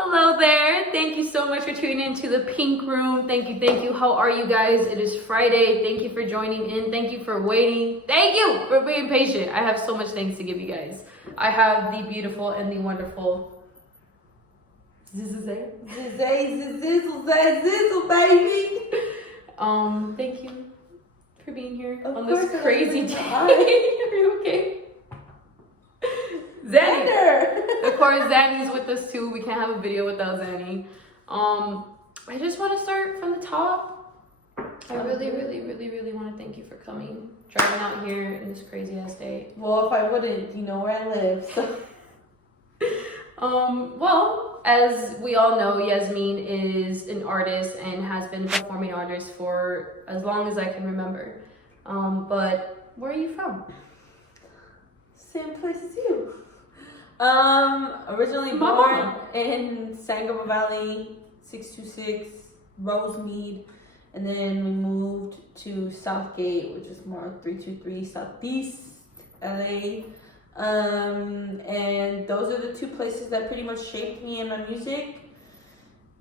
Hello there. Thank you so much for tuning into the Pink Room. Thank you. How are you guys? It is Friday. Thank you for joining in. Thank you for waiting. Thank you for being patient. I have so much thanks to give you guys. I have the beautiful and the wonderful Ft.ZZAY, baby. Thank you for being here Of on this course, crazy day. Are you okay? Xander. Of course, Zanny's with us too. We can't have a video without Zanny. I just want to start from the top. I really want to thank you for coming, driving out here in this crazy ass day. Well, if I wouldn't, you know where I live. So. Well, as we all know, Yasmeen is an artist and has been a performing artist for as long as I can remember. But where are you from? Same place as you. Originally born in Sangamo Valley, 626 Rosemead, and then we moved to Southgate, which is more 323 Southeast LA. And those are the two places that pretty much shaped me and my music.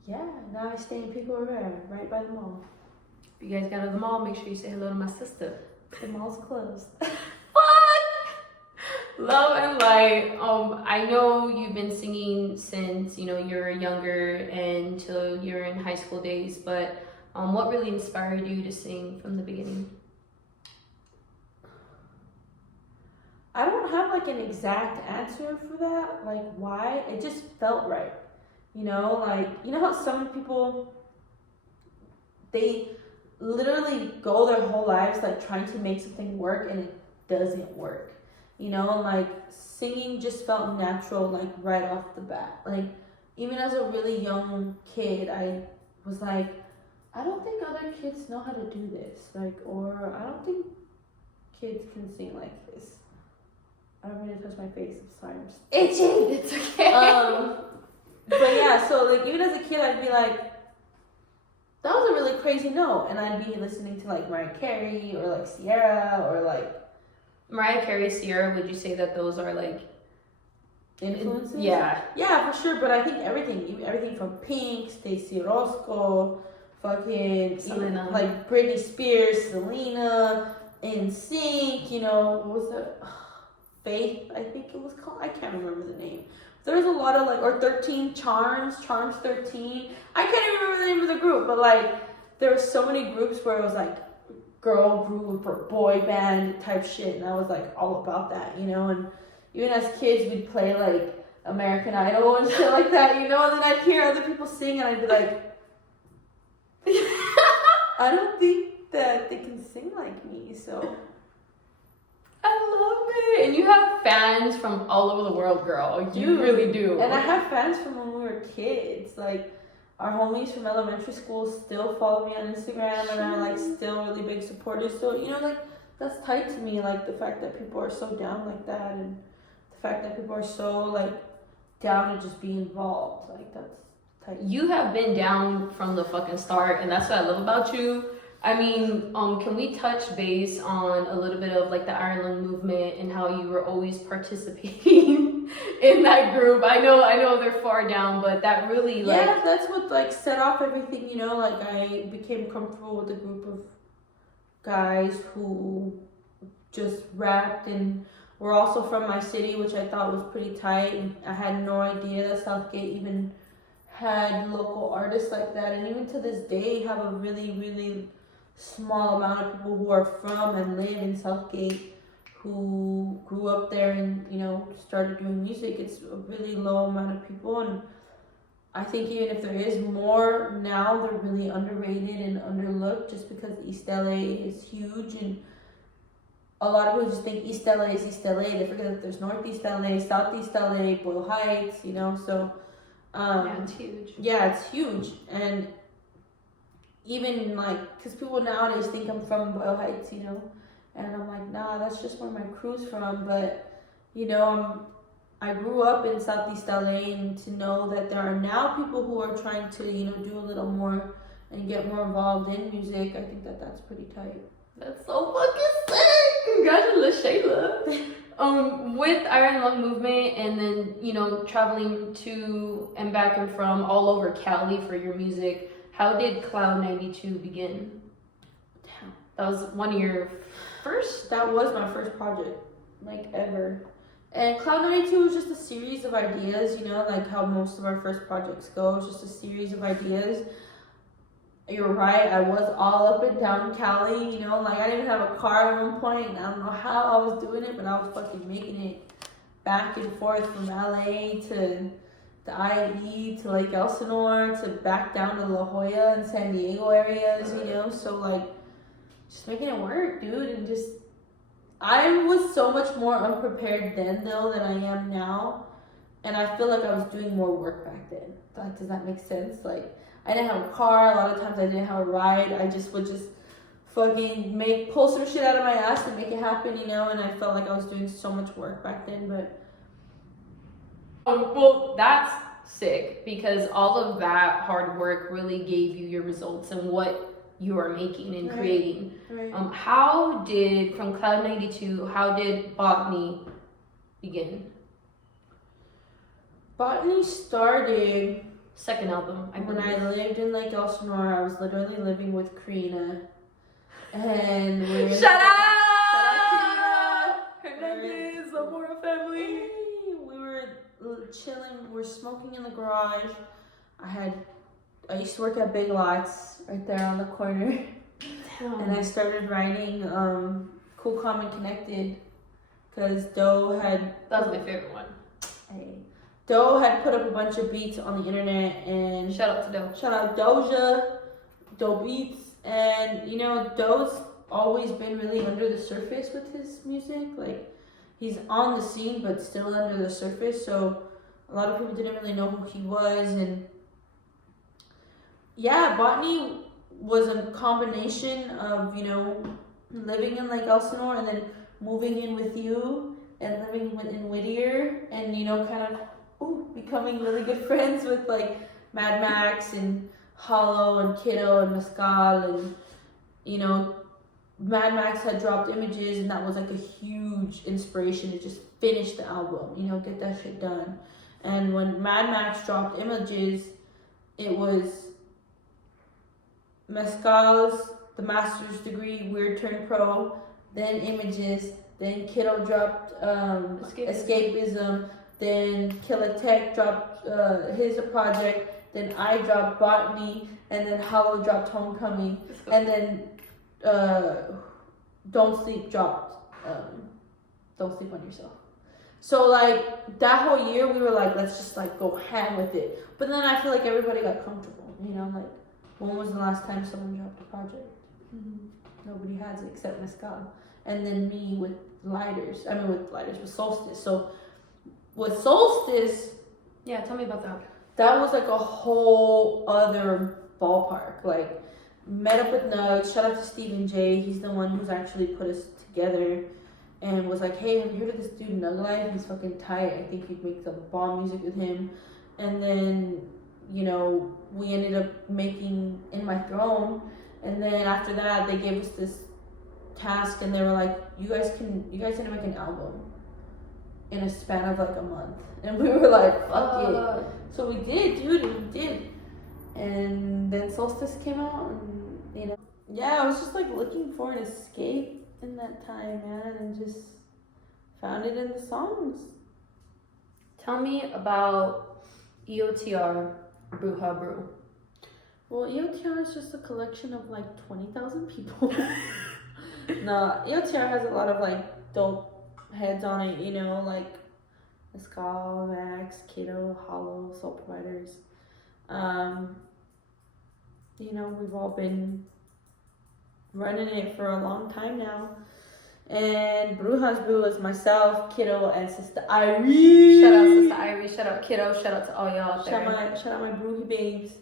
Yeah, now I stay in Pico Rivera, right by the mall. If you guys got to the mall, make sure you say hello to my sister. The mall's closed. Love and light. I know you've been singing since you were younger and till you're in high school days, but what really inspired you to sing from the beginning? I don't have like an exact answer for that, like why. It just felt right. How some people, they literally go their whole lives like trying to make something work and it doesn't work. Like singing just felt natural, like right off the bat. Like even as a really young kid, I was like, I don't think other kids know how to do this. Or I don't think kids can sing like this. I don't mean to touch my face. I'm sorry, I'm just itching. It's okay. But yeah, so like even as a kid, I'd be like, that was a really crazy note, and I'd be listening to like Mariah Carey or like Sierra or like Mariah Carey, Sierra. Would you say that those are like influences? Yeah, for sure. But I think everything from Pink, Stacey Orozco, fucking Selena, like Britney Spears, Selena, NSYNC. What was that? Faith, I think it was called. I can't remember the name. There's a lot of or 13 Charms 13. I can't even remember the name of the group, but like there were so many groups where it was like girl group or boy band type shit, and I was like all about that, and even as kids we'd play like American Idol and shit like that, and then I'd hear other people sing and I'd be like, I don't think that they can sing like me, so. I love it. And you have fans from all over the world, girl. You really do. And I have fans from when we were kids. Like, our homies from elementary school still follow me on Instagram and are, like, still really big supporters. So, that's tight to me. Like, the fact that people are so down like that and the fact that people are so, like, down to just be involved. Like, that's tight. You have been down from the fucking start, and that's what I love about you. I mean, can we touch base on a little bit of like the Iron Lung movement and how you were always participating in that group? I know they're far down, but that really yeah, that's what like set off everything. Like I became comfortable with a group of guys who just rapped and were also from my city, which I thought was pretty tight. And I had no idea that Southgate even had local artists like that, and even to this day have a really small amount of people who are from and live in Southgate who grew up there and started doing music. It's a really low amount of people, and I think even if there is more now, they're really underrated and underlooked just because East LA is huge, and a lot of people just think East LA is East LA. They forget that there's Northeast LA, Southeast LA, Boyle Heights, so yeah, it's huge. Yeah, it's huge. And even because people nowadays think I'm from Boyle Heights, and I'm like, nah, that's just where my crew's from. But I grew up in Southeast LA, and to know that there are now people who are trying to do a little more and get more involved in music, I think that that's pretty tight. That's so fucking sick. Congratulations, Shayla. With Iron Lung Movement and then, you know, traveling to and back and from all over Cali for your music, how did Cloud 92 begin? Damn. That was one of your first? That was my first project, like, ever. And Cloud 92 was just a series of ideas, you know, like how most of our first projects go. It's just a series of ideas. You're right, I was all up and down Cali, you know, like I didn't have a car at one point, and I don't know how I was doing it, but I was fucking making it back and forth from LA to the IE to Lake Elsinore to back down to La Jolla and San Diego areas, you know, so like just making it work, dude, and just I was so much more unprepared then though than I am now, and I feel like I was doing more work back then. Like, does that make sense? Like, I didn't have a car. A lot of times I didn't have a ride. I just would just fucking pull some shit out of my ass and make it happen, you know. And I felt like I was doing so much work back then. But well, that's sick because all of that hard work really gave you your results and what you are making and creating. Right. How did from Cloud 92? How did Botany begin? Botany started. Second album. When I lived in Lake Elsinore, I was literally living with Karina. And we Shout out! Hernandez, Zamora family. We were chilling, we were smoking in the garage. I used to work at Big Lots right there on the corner. Damn. And I started writing Cool, Calm, and Connected because Doe had... That was my favorite one. Hey. Doe had put up a bunch of beats on the internet, and Shout out to Doe. Shout out Doja, Doe Beats, and you know, Doe's always been really under the surface with his music. Like, he's on the scene, but still under the surface, so a lot of people didn't really know who he was, and yeah, Botany was a combination of, you know, living in Lake Elsinore and then moving in with you and living in Whittier, and you know, kind of becoming really good friends with like Mad Max and Hollow and Kiddo and Mescal, and you know, Mad Max had dropped Images, and that was like a huge inspiration to just finish the album, you know, get that shit done. And when Mad Max dropped Images, it was Mescal's The Master's Degree, Weird Turn Pro, then Images, then Kiddo dropped Escapism, then Killer Tech dropped his project, then I dropped Botany, and then Hollow dropped Homecoming, and then Don't Sleep dropped Don't Sleep on Yourself. So like that whole year we were like, let's just like go ham with it. But then I feel like everybody got comfortable, you know, like when was the last time someone dropped a project? Nobody has it except Mescal. And then me with Solstice. So with Solstice, yeah, tell me about that. That was like a whole other ballpark. Like, met up with Nugs. Shout out to Stephen J. He's the one who's actually put us together and was like, hey, have you heard of this dude Nug Life? He's fucking tight. I think you'd make some bomb music with him. And then, you know, we ended up making In My Throne. And then after that, they gave us this task and they were like, you guys need to make an album in a span of like a month. And we were like, fuck it. So we did, dude, we did. And then Solstice came out, and you know, yeah, I was just like looking for an escape in that time, man, and just found it in the songs. Tell me about EOTR, Brew. Well, EOTR is just a collection of like 20,000 people. No, EOTR has a lot of like dope heads on it, you know, like Mescal, Max, Kiddo, Hollow, Soul Providers. You know, we've all been running it for a long time now. And Brew is myself, Kiddo, and Sister Irie. Shout out Sister Irie, shout out Kiddo, shout out to all y'all out there. Shout out my Brew babes.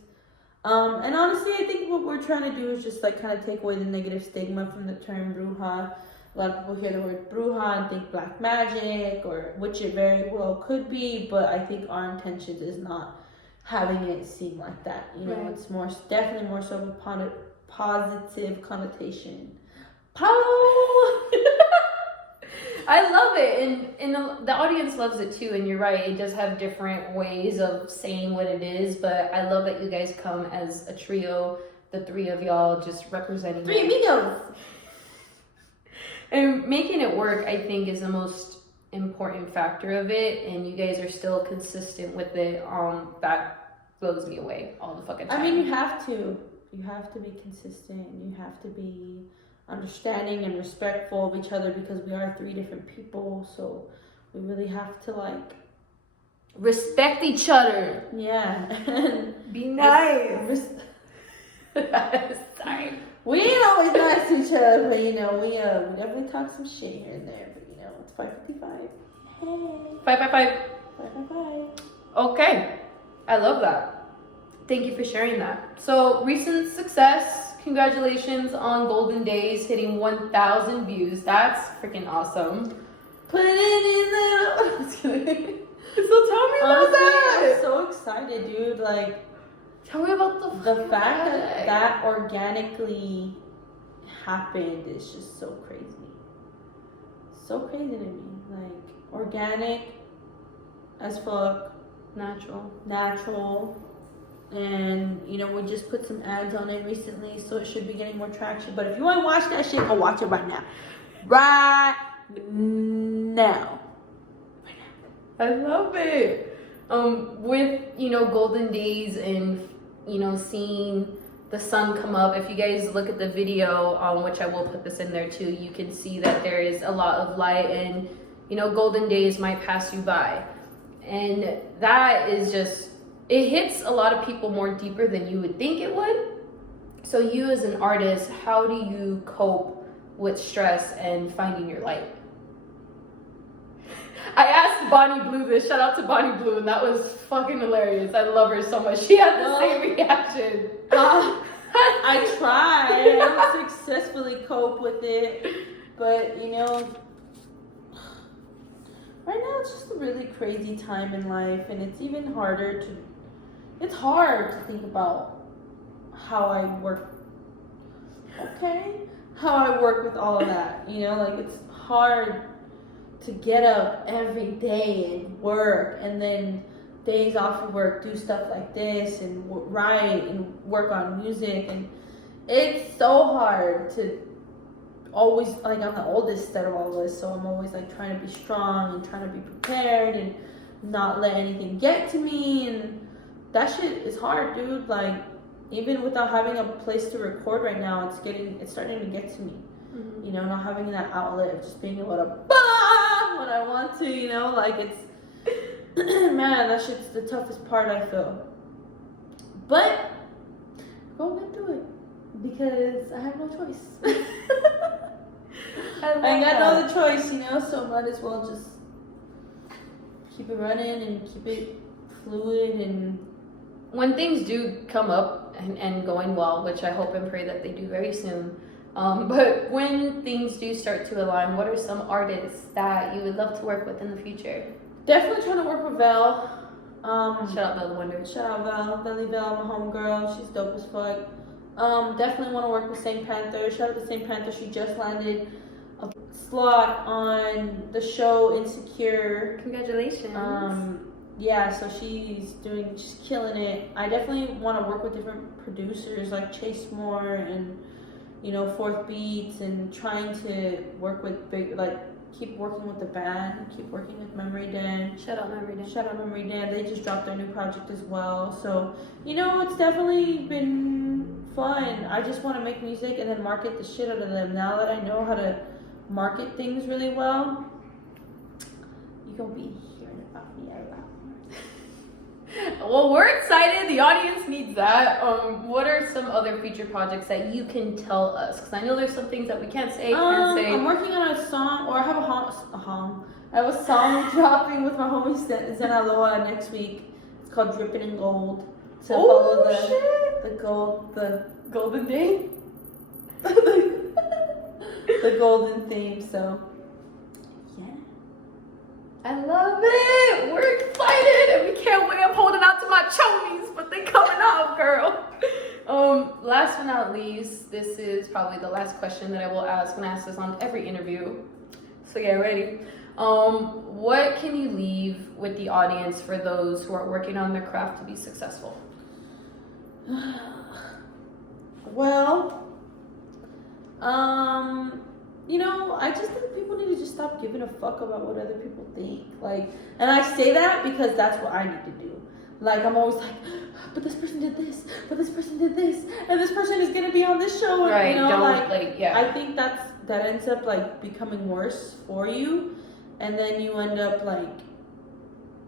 And honestly, I think what we're trying to do is just like kind of take away the negative stigma from the term Bruja. A lot of people hear the word Bruja and think black magic, or which it very well could be, but I think our intentions is not having it seem like that. You know, It's definitely more so of a positive connotation. I love it, and the audience loves it too. And you're right; it does have different ways of saying what it is. But I love that you guys come as a trio, the three of y'all, just representing Three amigos. And making it work. I think is the most important factor of it, and you guys are still consistent with it. That blows me away all the fucking time. I mean, you have to be consistent. You have to be understanding and respectful of each other because we are three different people, so we really have to like respect each other. Yeah. Be nice. Sorry. We ain't always nice to each other, but you know, we definitely talk some shit here and there, but you know, it's 5:55. Hey. 5. 5. Okay. I love that. Thank you for sharing that. So, recent success. Congratulations on Golden Days hitting 1,000 views. That's freaking awesome. Put it in So tell me about Honestly, that. I'm so excited, dude. Like, tell me about the fact that that organically happened is just so crazy. So crazy to me. Like, organic as fuck. Natural. And, you know, we just put some ads on it recently, so it should be getting more traction. But if you want to watch that shit, go watch it right now. Right now. I love it. With, you know, Golden Days and, you know, seeing the sun come up. If you guys look at the video, which I will put this in there too, you can see that there is a lot of light and, you know, Golden Days might pass you by. And that is just, it hits a lot of people more deeper than you would think it would. So you as an artist, how do you cope with stress and finding your light? I asked Bonnie Blue this. Shout out to Bonnie Blue, and that was fucking hilarious. I love her so much. She had the same reaction. I try to successfully cope with it, but you know, right now it's just a really crazy time in life, and it's even harder to. It's hard to think about how I work. Okay, how I work with all of that. You know, like it's hard to get up every day and work, and then days off of work do stuff like this and write and work on music, and it's so hard to always, like, I'm the oldest out of all this, so I'm always like trying to be strong and trying to be prepared and not let anything get to me, and that shit is hard, dude. Like, even without having a place to record right now, it's starting to get to me. You know, not having that outlet of just being able to when I want to, you know, like it's man, that shit's the toughest part, I feel. But go get through it because I have no choice. I ain't got no other choice, you know, so might as well just keep it running and keep it fluid. And when things do come up and going well, which I hope and pray that they do very soon, but when things do start to align, what are some artists that you would love to work with in the future? Definitely trying to work with Vel. Shout out Vel the Wonder. Shout out Vel, Belly Vel, my homegirl. She's dope as fuck. Definitely want to work with Saint Panther. Shout out to Saint Panther. She just landed a slot on the show Insecure. Congratulations. Yeah, so she's killing it. I definitely want to work with different producers like Chase Moore and, you know, Fourth Beats, and trying to work with keep working with the band, keep working with Memory Den. Shout out Memory Den. Shout out Memory Den. They just dropped their new project as well. So, you know, it's definitely been fun. I just want to make music and then market the shit out of them. Now that I know how to market things really well, you're going to be hearing about me a lot. Well, we're excited. The audience needs that. What are some other future projects that you can tell us? Because I know there's some things that we can't say. I'm working on a song, or I have I have a song dropping with my homie Zenaloa next week. It's called Drippin' in Gold. To follow the Golden Day. the golden theme. So yeah. I love it. We're excited and we can't wait. I'm holding out to my chonies, but they coming out, girl. Last but not least, this is probably the last question that I will ask, and I ask this on every interview. So get ready. What can you leave with the audience for those who are working on their craft to be successful? Well, you know, I just think people need to just stop giving a fuck about what other people think. Like, and I say that because that's what I need to do. Like, I'm always like, but this person did this, but this person did this, and this person is gonna be on this show. And, Right, you know, don't, yeah. I think that ends up, like, becoming worse for you. And then you end up, like,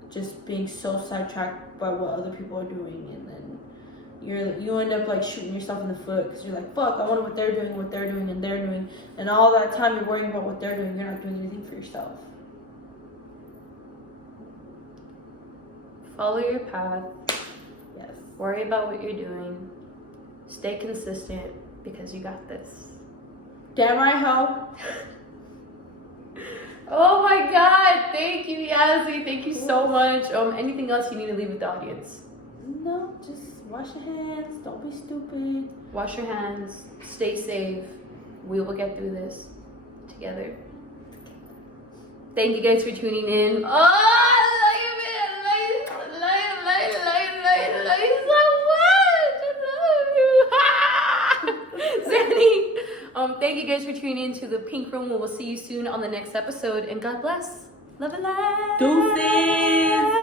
just being so sidetracked by what other people are doing. And then you end up, like, shooting yourself in the foot because you're like, fuck, I wonder what they're doing, and they're doing. And all that time you're worrying about what they're doing, you're not doing anything for yourself. Follow your path. Yes. Worry about what you're doing. Stay consistent because you got this. Damn right, ho. Oh my God! Thank you, Yazzie. Thank you so much. Anything else you need to leave with the audience? No, just wash your hands. Don't be stupid. Wash your hands. Stay safe. We will get through this together. Thank you guys for tuning in. Oh, I love you so much. I love you. Zanny. Thank you guys for tuning in to the Pink Room. We will see you soon on the next episode. And God bless. Love and light. Deuces.